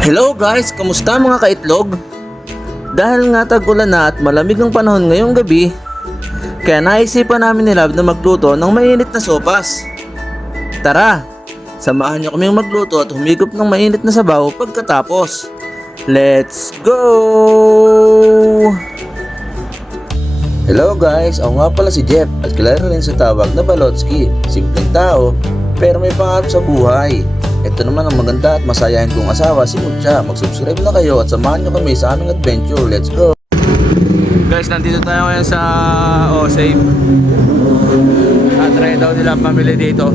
Hello guys, kamusta mga kaitlog? Dahil nga tag-ulan na at malamig ang panahon ngayong gabi, kaya naisipan namin ni Love na magluto ng mainit na sopas. Tara, samahan niyo kaming magluto at humigop ng mainit na sabaw pagkatapos. Let's go! Hello guys, ako nga pala si Jeff at kilala rin sa tawag na Balotsky. Simpleng tao, pero may pangarap sa buhay. Ito naman ang maganda at masayahin kong asawa, si Mucha. Mag-subscribe na kayo at samahan nyo kami sa aming adventure. Let's go! Guys, nandito tayo ngayon sa Save. At try daw nila ang pamili dito.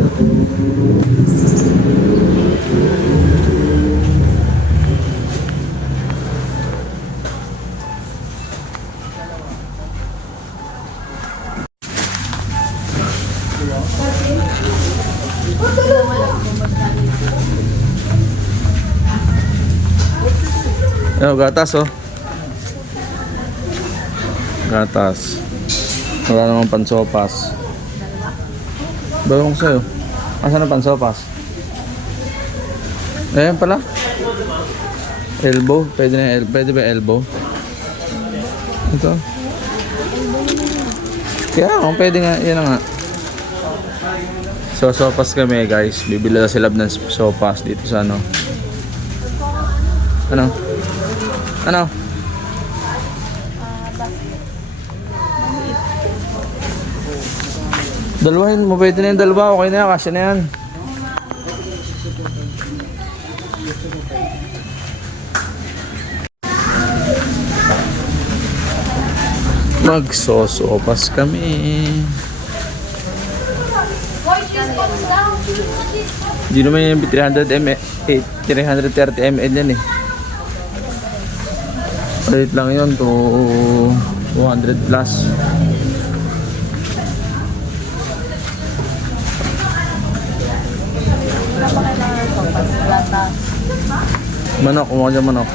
Gatas gatas, wala namang pansopas. Balong sa'yo, asan na pansopas? Ayan pala, elbow, pwede na, pwede ba elbow? Ito kaya kung pwede nga, yan nga. So sopas kami guys, bibili na sila ng sopas dito sa ano. Dalawahin mo, pwede na yung dalawa, okay na yan, kasya na yan. Magsosopas kami. Hindi naman yung 300 ml, 330 ml yan eh. Palit lang yun to 200 plus. Manok, kumuha dyan manok.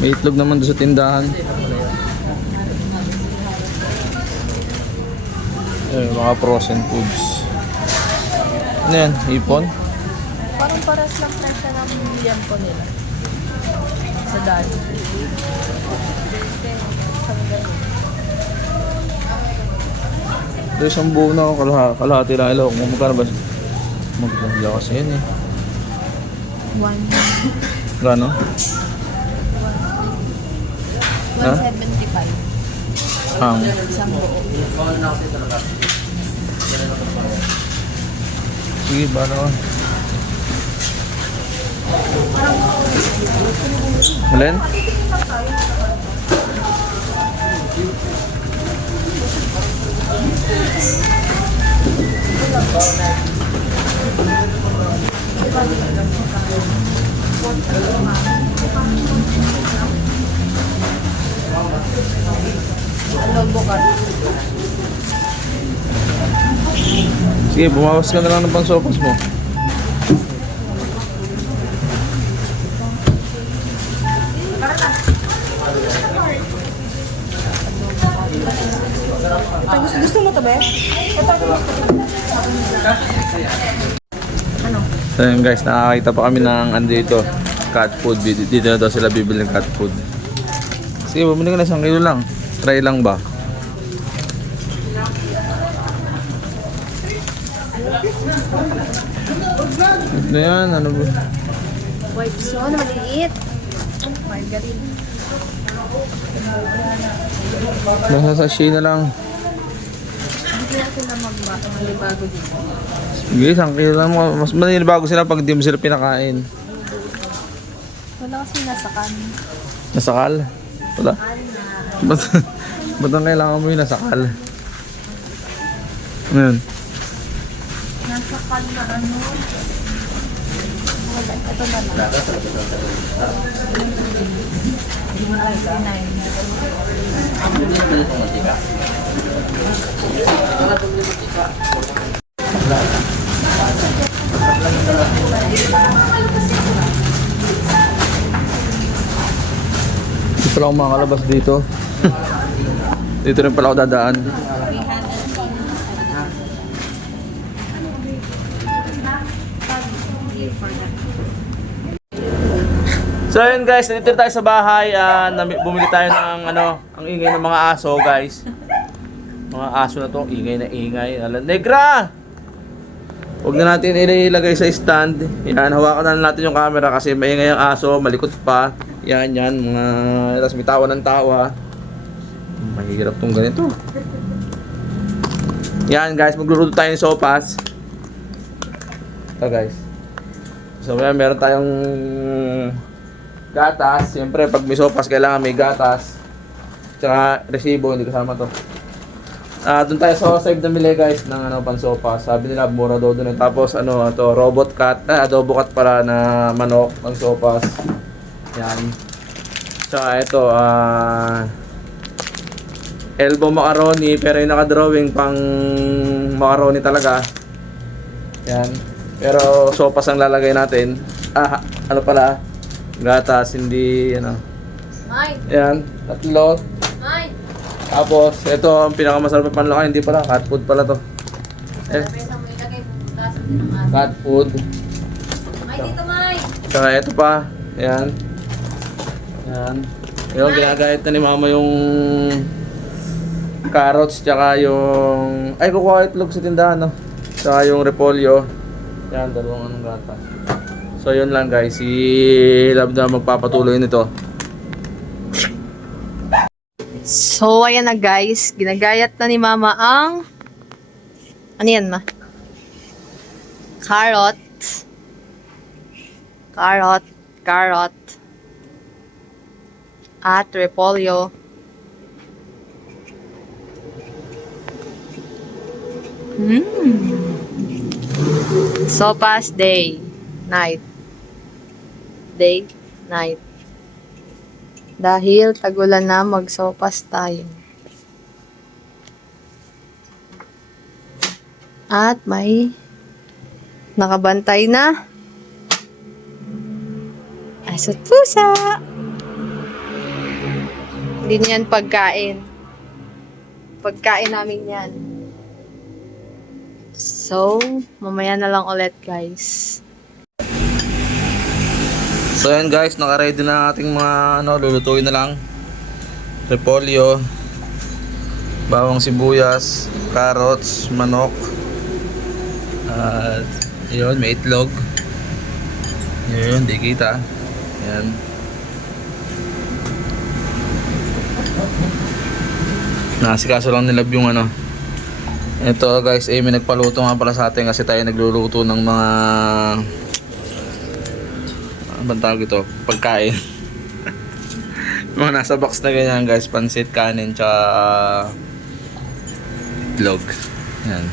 May itlog naman doon sa tindahan. Mga frozen foods. Ano yan? Hipon? Parang paras lang presyo ng bilihan po nila. Sa dali. Ito isang buo na ako, kalahati lang ilaw. Kung magkano ba? Magkano kasi yun eh. 1. Gano? 175. Ang Isang buo. sige, bala ko. Malen? Sige, bumawas ka na lang ng pangsopas mo. Gusto mo to, be? So yun guys, nakakita pa kami ng dito, cat food. Dito na daw sila bibili ng cat food. Sige, bumili ka na 1 kilo lang. Try lang ba? Ano yan? Ano ba? Wipes yun, maliit. Margarine. Nasa sachet na lang. Hindi na sila malibago dito. Sige, 1 kilo lang. Mas manilibago sila pag di mo sila pinakain. Wala kasi nasakan. Nasakal? Wala? Ba't ang kailangan mo yung nasakal? Ano yun? Nasakan na ano? Wala, ito na lang. Hindi mo na kinain. Hindi pala ako makakalabas dito. Dito rin pala ako dadaan. So ayun guys, dito tayo sa bahay. Bumili tayo ng ang ingay ng mga aso guys. Mga aso na to, ingay na ingay. Negra! Huwag na natin ilagay sa stand. Yan, hawakan na natin yung camera kasi maingay ang aso, malikot pa. Yan, mga tapos may tawa ng tawa. Mahirap tong ganito. Yan guys, magluluto tayo ng sopas. Ito guys. So yan, meron tayong gatas. Siyempre, pag may sopas, kailangan may gatas. Tsaka resibo, hindi kasama to. Doon tayo sa save na mili guys ng pansopas. Sabi nila mura daw doon. Tapos to robot cut, adobo cut para na manok ng sopas. Yan. Tsaka ito elbow macaroni pero yung naka-drawing pang macaroni talaga. Yan. Pero sopas ang lalagay natin. Ano pala? Gatas, hindi Yan, tatlo. Tapos, ito ang pinakamasarap na panlaki, hindi pala, cat food pala to. Cat food. Saka ito pa, yan. Yan. Yung ginagayat na ni mama yung carrots, tsaka yung... Ay, kukuha itlog sa tindahan, no? Tsaka yung repolyo. Yan, dalawang gatas. So, yun lang guys, si Love na magpapatuloy nito. So, ayan na guys. Ginagayat na ni Mama ang... Ano yan, ma? Carrot. At repolyo. Sopas day. Night. Dahil tagulan na, magsopas tayo. At may nakabantay na aso't pusa. Hindi niyan pagkain. Pagkain namin yan. So, mamaya na lang ulit guys. So yan guys, naka-ready na ating mga lulutuin na lang. Repolyo, bawang sibuyas, carrots, manok. At yun, may itlog. Yun, di kita. Yan. Nasikaso lang nilab yung Ito guys, may nagpaluto nga pala sa atin kasi tayo nagluluto ng mga bang tawag ito? Pagkain. Mga nasa box na ganyan guys, pansit, kanin, tsaka itlog. Yan.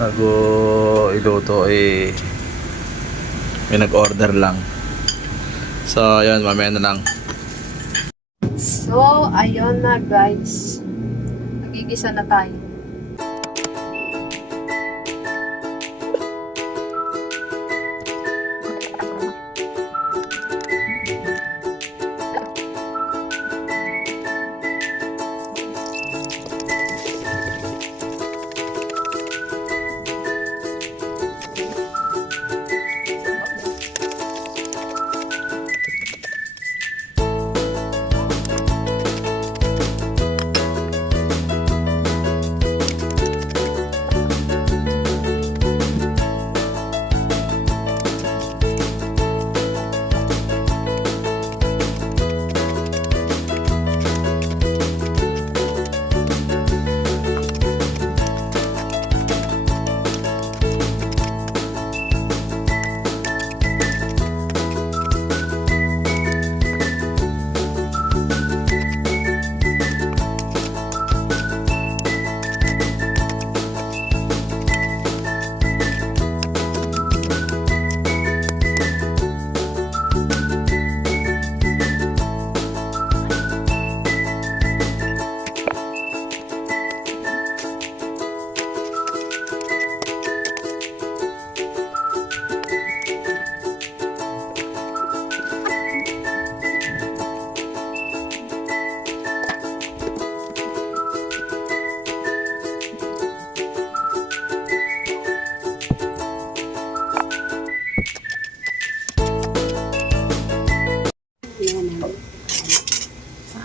Bago iluto may nag-order lang. So, ayun, mamaya na lang. So, ayun na guys. Nagigisa na tayo.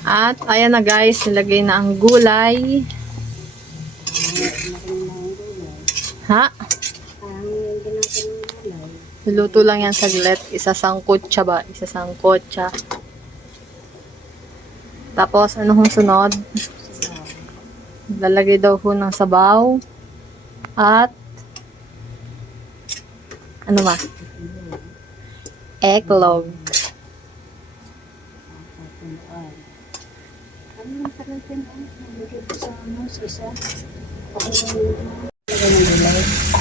At ayan na guys, nilagay na ang gulay. Ha? Luto lang yan saglit. Isasangkot siya ba? Isasangkot siya. Tapos, ano hong sunod? Lalagay daw ho ng sabaw. At, ano ma? Eklog.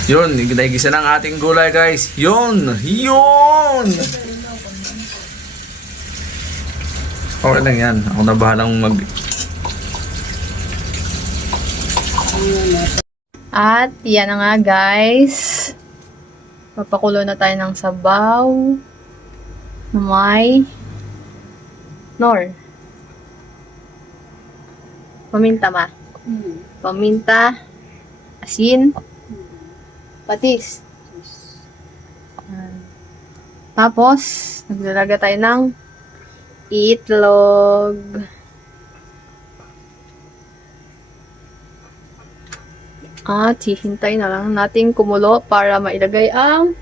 Yun, ginagisa ng ating gulay guys. Yun! Yun! Okay lang yan. Ako na bahalang mag... At, yan na nga guys. Papakulo na tayo ng sabaw. May nor. Paminta ma. Paminta. Asin. Patis. Tapos, naglalaga tayo ng itlog. At hihintay na lang natin kumulo para mailagay ang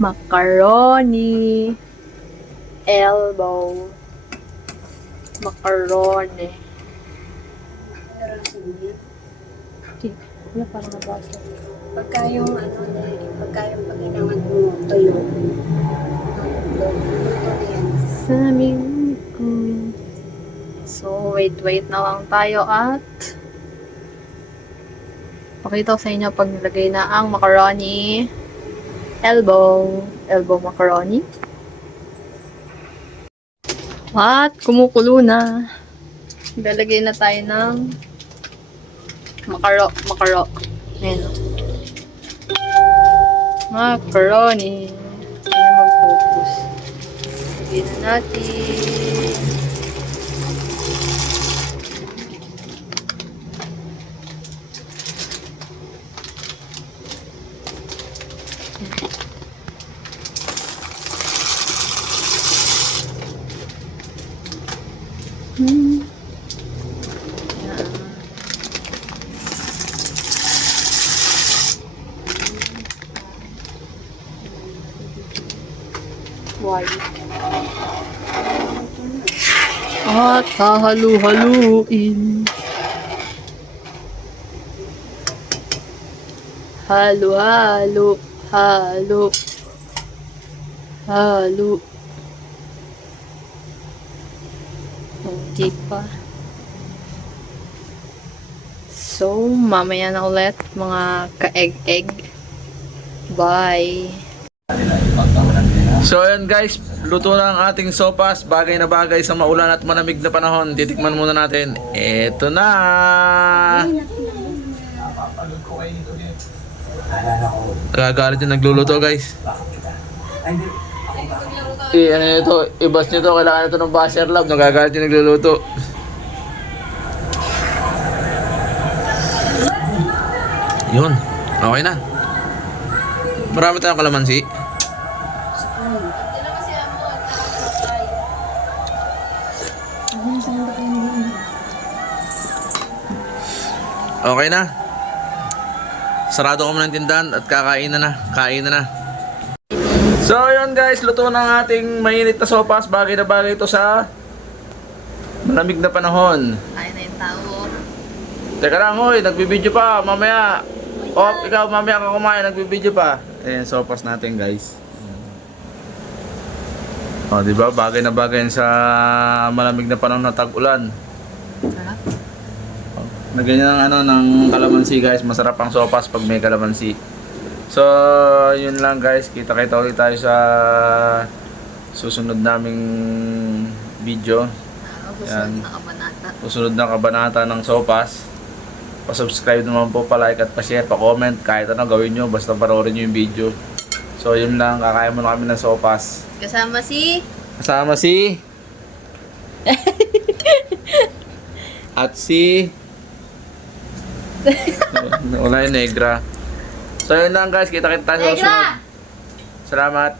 macaroni. Elbow. Macaroni. Wala parang nabasa. Pagka yung pag kailangan mo tuyo. Sabi ko. So, wait na lang tayo at pakita ko sa inyo pag nilagay na ang macaroni. Elbow macaroni. At kumukulo na. Lalagay na tayo ng makaro. Ayan o. Macaroni. Ayan mag-focus. Lagay na natin. Yan. White. At hahalu-haluin. Halo. Hindi pa. So, mamaya na ulit mga ka-egg. Bye! So ayun guys, luto na ang ating sopas. Bagay na bagay sa maulan at malamig na panahon. Titikman muna natin. Eto na! Nagagalit yung nagluluto guys. Ano ito? Ibas nyo to. Kailangan ito ng basher lab. Nagagalit yung nagluluto. Yun. Okay na. Marami tayong kalamansi. Okay na. Sarado ko muna ng tindahan at kakain na. Kain na. So yun guys, luto na ang ating mainit na sopas. Bagay na bagay ito sa malamig na panahon. Ayun na yung tao. Teka lang hoy, nagbibideo pa. Mamaya. Ikaw mamaya ka kumain, nagbibideo pa. Ayan, sopas natin guys. O, diba? Bagay na bagay sa malamig na panahon na tag-ulan. Sarap. Na ganyan ng kalamansi guys. Masarap ang sopas pag may kalamansi. So, yun lang guys. Kita-kita ulit tayo sa susunod naming video. Yan. Susunod na kabanata ng sopas. Pa-subscribe naman po, pa-like at pa-share, pa-comment. Kahit ano gawin nyo, basta panoorin nyo yung video. So, yun lang. Kakain muna kami ng sopas. Kasama si... at si... wala yung negra. So yun lang guys, kita-kita tayo sa susunod. Salamat.